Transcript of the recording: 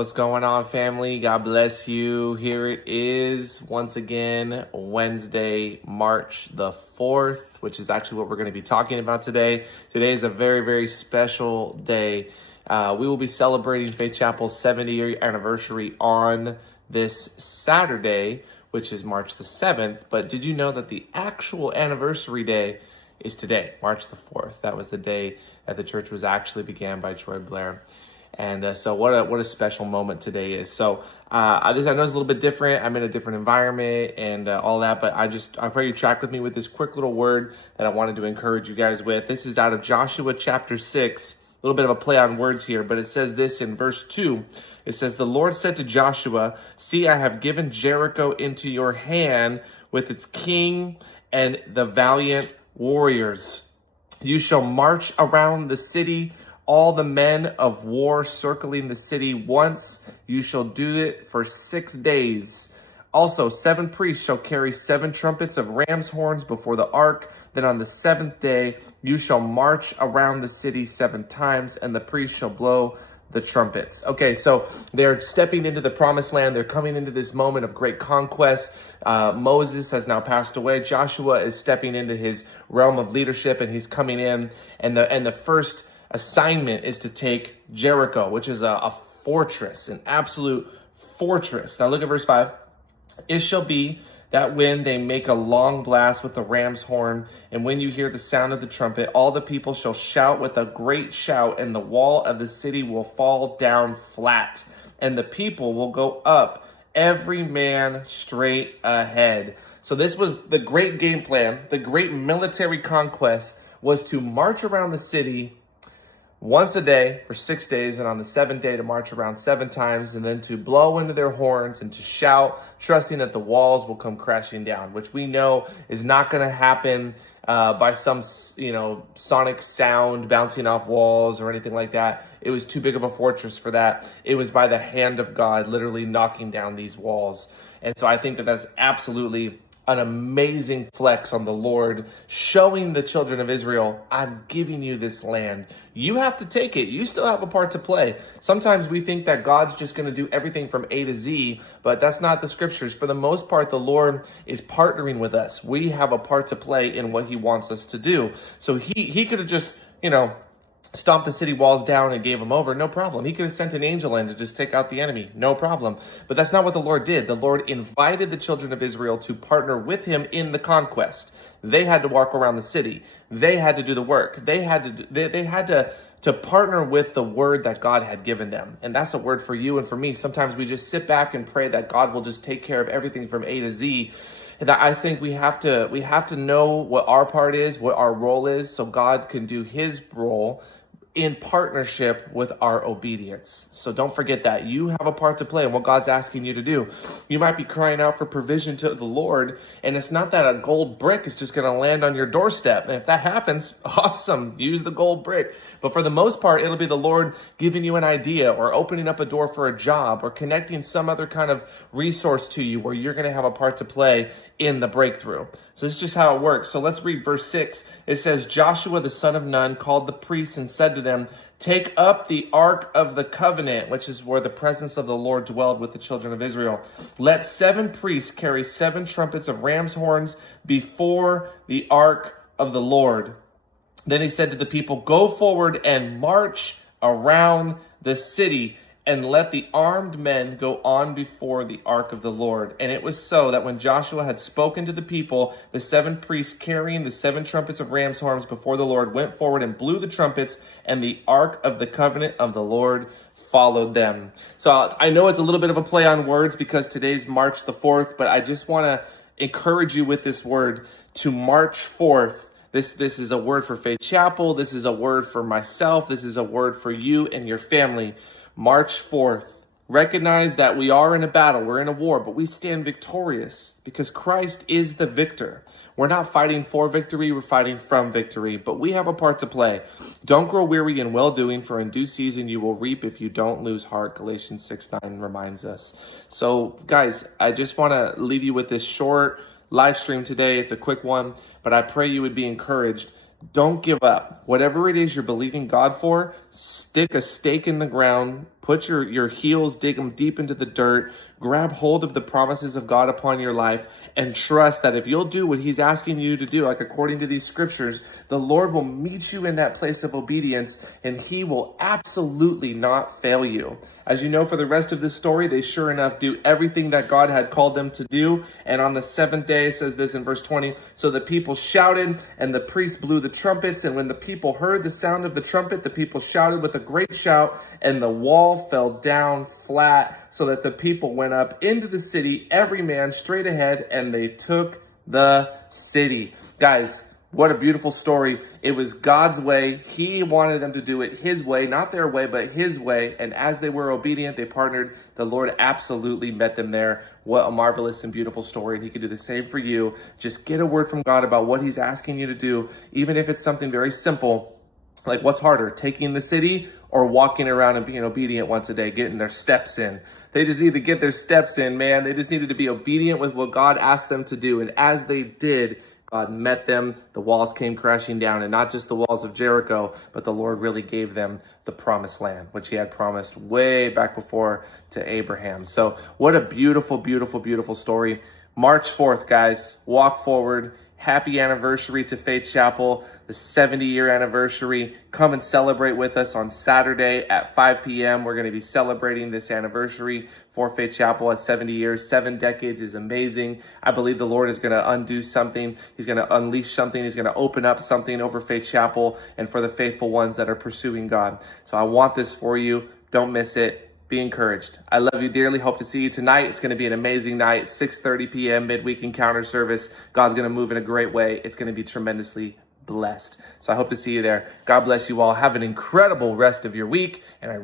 What's going on, family? God bless you. Here it is once again, Wednesday, March the 4th, which is actually what we're going to be talking about today. Today is a very, very special day. We will be celebrating Faith Chapel's 70-year anniversary on this Saturday, which is March the 7th. But did you know that the actual anniversary day is today, March the 4th? That was the day that the church was actually began by Troy Blair. And so what a special moment today is. So I know it's a little bit different. I'm in a different environment and all that, but I pray you track with me with this quick little word that I wanted to encourage you guys with. This is out of Joshua chapter 6, a little bit of a play on words here, but it says this in verse 2. It says, "The Lord said to Joshua, 'See, I have given Jericho into your hand with its king and the valiant warriors. You shall march around the city, all the men of war circling the city once. You shall do it for 6 days. Also, 7 priests shall carry 7 trumpets of ram's horns before the ark. Then on the 7th day, you shall march around the city 7 times, and the priests shall blow the trumpets.'" Okay, so they're stepping into the promised land. They're coming into this moment of great conquest. Moses has now passed away. Joshua is stepping into his realm of leadership, and he's coming in. And the first assignment is to take Jericho, which is a fortress, an absolute fortress. Now look at verse 5. "It shall be that when they make a long blast with the ram's horn, and when you hear the sound of the trumpet, all the people shall shout with a great shout, and the wall of the city will fall down flat, and the people will go up, every man straight ahead." So this was the great game plan. The great military conquest was to march around the city once a day for 6 days, and on the 7th day to march around 7 times, and then to blow into their horns and to shout, trusting that the walls will come crashing down, which we know is not going to happen by some, sonic sound bouncing off walls or anything like that. It was too big of a fortress for that. It was by the hand of God literally knocking down these walls. And so I think that that's absolutely an amazing flex on the Lord, showing the children of Israel, I'm giving you this land. You have to take it. You still have a part to play. Sometimes we think that God's just going to do everything from A to Z, but that's not the scriptures. For the most part, the Lord is partnering with us. We have a part to play in what he wants us to do. So he could have just, stomped the city walls down and gave them over, no problem. He could have sent an angel in to just take out the enemy, no problem. But that's not what the Lord did. The Lord invited the children of Israel to partner with him in the conquest. They had to walk around the city. They had to do the work. They had to partner with the word that God had given them. And that's a word for you and for me. Sometimes we just sit back and pray that God will just take care of everything from A to Z. That I think we have to know what our part is, what our role is, so God can do his role in partnership with our obedience. So don't forget that you have a part to play in what God's asking you to do. You might be crying out for provision to the Lord, and it's not that a gold brick is just going to land on your doorstep. And if that happens, awesome, use the gold brick. But for the most part, it'll be the Lord giving you an idea or opening up a door for a job or connecting some other kind of resource to you where you're going to have a part to play in the breakthrough. So this is just how it works. So let's read verse 6. It says, "Joshua the son of Nun called the priests and said to them, 'Take up the ark of the covenant,'" which is where the presence of the Lord dwelled with the children of Israel. "Let 7 priests carry 7 trumpets of ram's horns before the ark of the Lord." Then he said to the people, "Go forward and march around the city, and let the armed men go on before the ark of the Lord." And it was so that when Joshua had spoken to the people, the 7 priests carrying the 7 trumpets of ram's horns before the Lord went forward and blew the trumpets, and the ark of the covenant of the Lord followed them. So I know it's a little bit of a play on words because today's March the 4th, but I just want to encourage you with this word to march forth. This is a word for Faith Chapel. This is a word for myself. This is a word for you and your family. March forth. Recognize that we are in a battle. We're in a war, but we stand victorious because Christ is the victor. We're not fighting for victory. We're fighting from victory, but we have a part to play. Don't grow weary in well-doing, for in due season you will reap if you don't lose heart. Galatians 6:9 reminds us. So guys, I just want to leave you with this short live stream today. It's a quick one, but I pray you would be encouraged. Don't give up. Whatever it is you're believing God for, stick a stake in the ground Put your heels, dig them deep into the dirt, grab hold of the promises of God upon your life, and trust that if you'll do what he's asking you to do, like according to these scriptures, the Lord will meet you in that place of obedience, and he will absolutely not fail you. As you know, for the rest of this story, they sure enough do everything that God had called them to do. And on the seventh day, it says this in verse 20, so the people shouted and the priests blew the trumpets. And when the people heard the sound of the trumpet, the people shouted with a great shout, and the wall fell down flat, so that the people went up into the city, every man straight ahead, and they took the city. Guys, what a beautiful story. It was God's way. He wanted them to do it his way, not their way, but his way. And as they were obedient, they partnered. The Lord absolutely met them there. What a marvelous and beautiful story. And he could do the same for you. Just get a word from God about what he's asking you to do, even if it's something very simple. Like, what's harder, taking the city or walking around and being obedient once a day, getting their steps in? They just need to get their steps in, man. They just needed to be obedient with what God asked them to do. And as they did, God met them, the walls came crashing down, and not just the walls of Jericho, but the Lord really gave them the promised land, which he had promised way back before to Abraham. So what a beautiful, beautiful, beautiful story. March 4th, guys, walk forward. Happy anniversary to Faith Chapel, the 70-year anniversary. Come and celebrate with us on Saturday at 5 p.m. We're going to be celebrating this anniversary for Faith Chapel at 70 years. 7 decades is amazing. I believe the Lord is going to undo something. He's going to unleash something. He's going to open up something over Faith Chapel and for the faithful ones that are pursuing God. So I want this for you. Don't miss it. Be encouraged. I love you dearly. Hope to see you tonight. It's going to be an amazing night. 6:30 p.m. midweek encounter service. God's going to move in a great way. It's going to be tremendously blessed. So I hope to see you there. God bless you all. Have an incredible rest of your week. And I